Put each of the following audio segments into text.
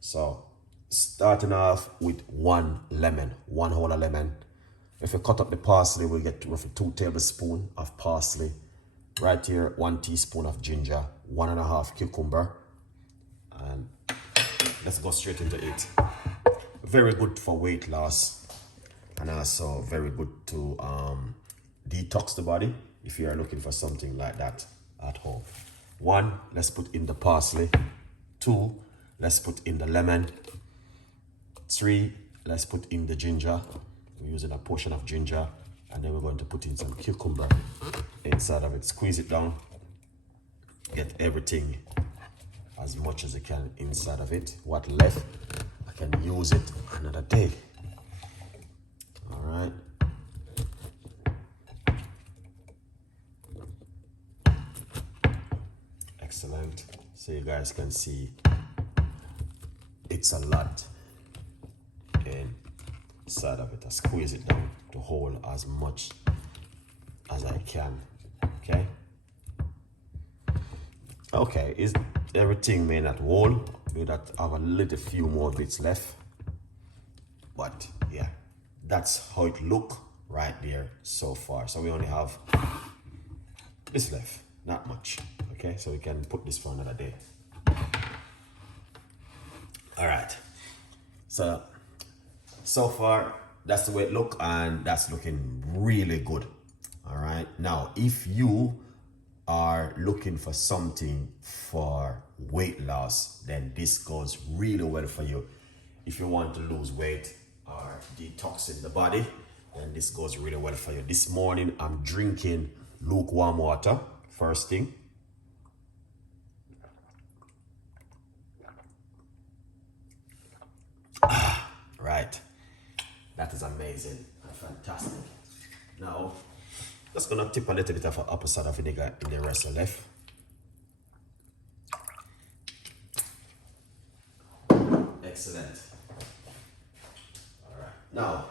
So starting off with 1 lemon, 1 whole lemon. If you cut up the parsley, we'll get roughly 2 tablespoons of parsley. Right here, 1 teaspoon of ginger, 1.5 cucumber. And let's go straight into it. Very good for weight loss, and also very good to detox the body if you are looking for something like that at home. 1, let's put in the parsley. 2, let's put in the lemon. 3, let's put in the ginger. We're using a portion of ginger, and then we're going to put in some cucumber inside of it. Squeeze it down, get everything as much as you can inside of it. What left, I can use it another day. All right. Excellent. So you guys can see it's a lot inside of it. I squeeze it down to hold as much as I can. Okay. Okay, is everything may not hold. We that have a little few more bits left. But yeah, that's how it look right there so far. So we only have this left, not much. Okay, so we can put this for another day. All right. So far, that's the way it look, and that's looking really good. All right. Now, if you are looking for something for weight loss, then this goes really well for you. If you want to lose weight or detoxing the body, then this goes really well for you. This morning, I'm drinking lukewarm water, first thing. Right. That is amazing and fantastic. Now, just gonna tip a little bit of apple cider vinegar in the rest of left. Excellent. All right. Now,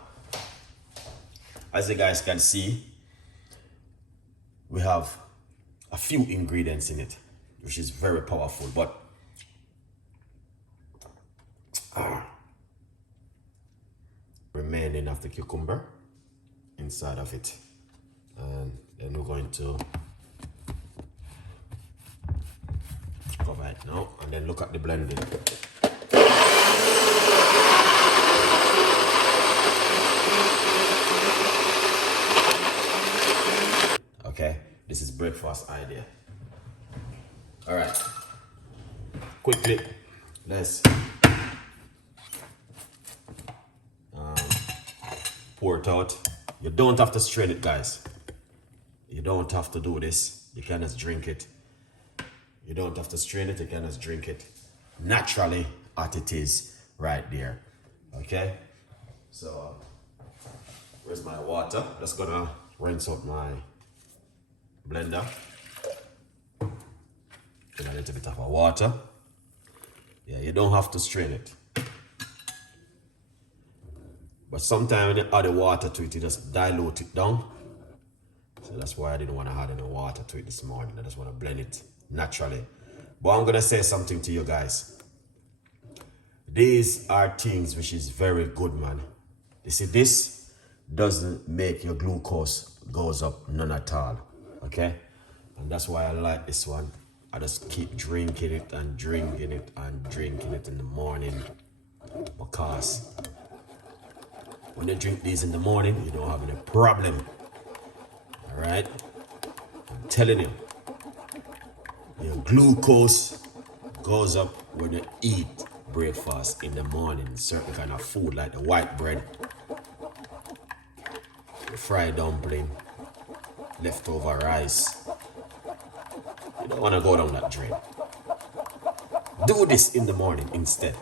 as you guys can see, we have a few ingredients in it, which is very powerful, but remaining of the cucumber inside of it, and then we're going to cover it now, and then look at the blending. Okay, this is breakfast idea. All right, quickly, let's pour it out. You don't have to strain it, guys. You don't have to do this. You can just drink it. You don't have to strain it. You can just drink it naturally as it is right there. Okay? So, where's my water? Just gonna rinse out my blender. Get a little bit of water. Yeah, you don't have to strain it. But sometimes when you add the water to it, you just dilute it down. So that's why I didn't want to add any water to it this morning. I just want to blend it naturally. But I'm going to say something to you guys. These are things which is very good, man. You see, this doesn't make your glucose goes up, none at all. Okay? And that's why I like this one. I just keep drinking it and drinking it and drinking it in the morning. Because when you drink these in the morning, you don't have any problem. All right? I'm telling you, your glucose goes up when you eat breakfast in the morning. Certain kind of food like the white bread, the fried dumpling, leftover rice. You don't want to go down that drain. Do this in the morning instead.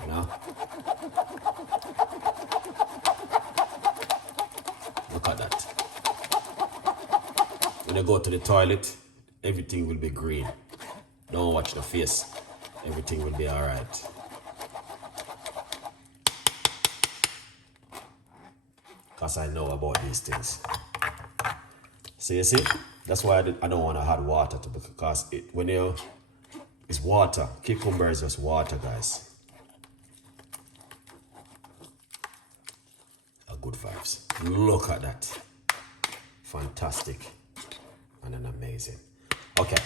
You know? Look at that. When you go to the toilet, everything will be green. Don't watch the face. Everything will be all right. Because I know about these things. So you see, that's why I don't want to add water to, because when you It's water. Cucumber is just water, guys. Good vibes. Look at that. Fantastic. And then amazing. Okay.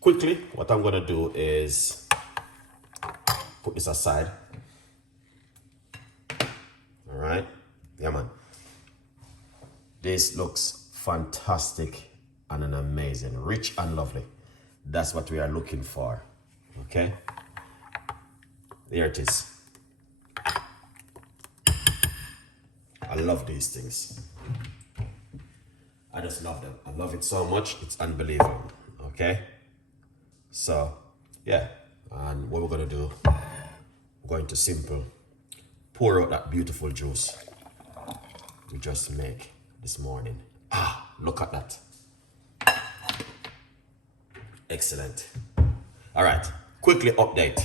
Quickly, what I'm going to do is put this aside. All right. Yeah, man. This looks fantastic and an amazing. Rich and lovely. That's what we are looking for. Okay. There it is. I love these things. I just love them. I love it so much. It's unbelievable. Okay. So, yeah. And what we're going to do, we're going to simple pour out that beautiful juice we just make this morning. Ah, look at that. Excellent. All right. Quickly update.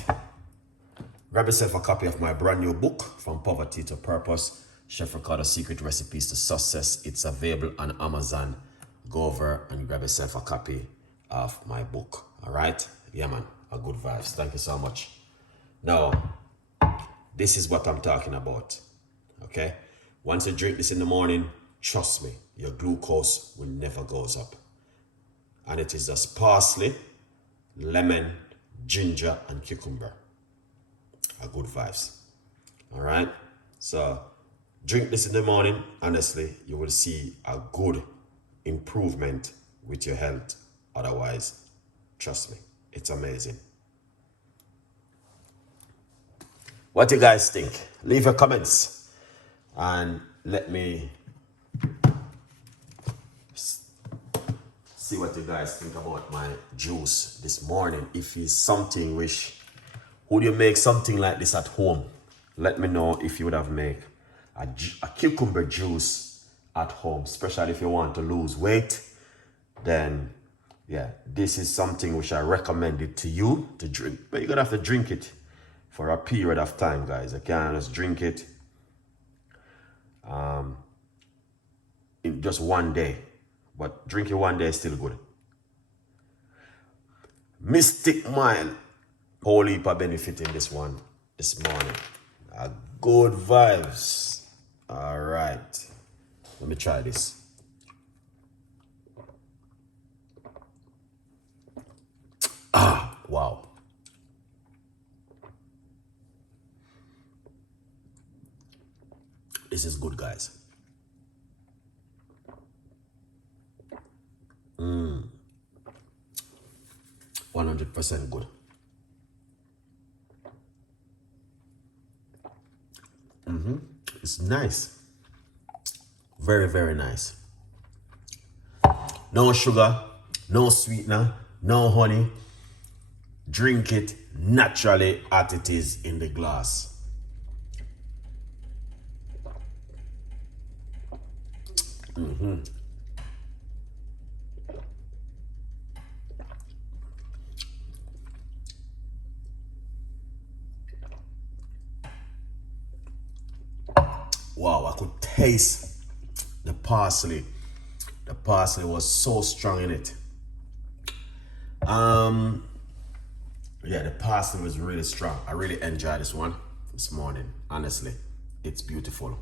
Grab yourself a copy of my brand new book, From Poverty to Purpose, Chef Ricardo Secret Recipes to Success. It's available on Amazon. Go over and grab yourself a copy of my book. All right? Yeah, man. A good vibes. Thank you so much. Now, this is what I'm talking about. Okay? Once you drink this in the morning, trust me, your glucose will never goes up. And it is just parsley, lemon, ginger, and cucumber. A good vibes. All right? So, drink this in the morning. Honestly, you will see a good improvement with your health. Otherwise, trust me, it's amazing. What do you guys think? Leave your comments and let me see what you guys think about my juice this morning. If it's something which, would you make something like this at home? Let me know if you would have made a cucumber juice at home, especially if you want to lose weight. Then, yeah, this is something which I recommend it to you to drink. But you're going to have to drink it for a period of time, guys. You can't just drink it in just one day. But drinking one day is still good. Mystic Mile. Whole heap of benefit in this one this morning. Good vibes. All right. Let me try this. Ah, wow. This is good, guys. 100% good. It's nice. Very, very nice. No sugar, no sweetener, no honey. Drink it naturally as it is in the glass. Wow, I could taste the parsley. The parsley was so strong in it. Yeah, the parsley was really strong. I really enjoyed this one this morning. Honestly, it's beautiful.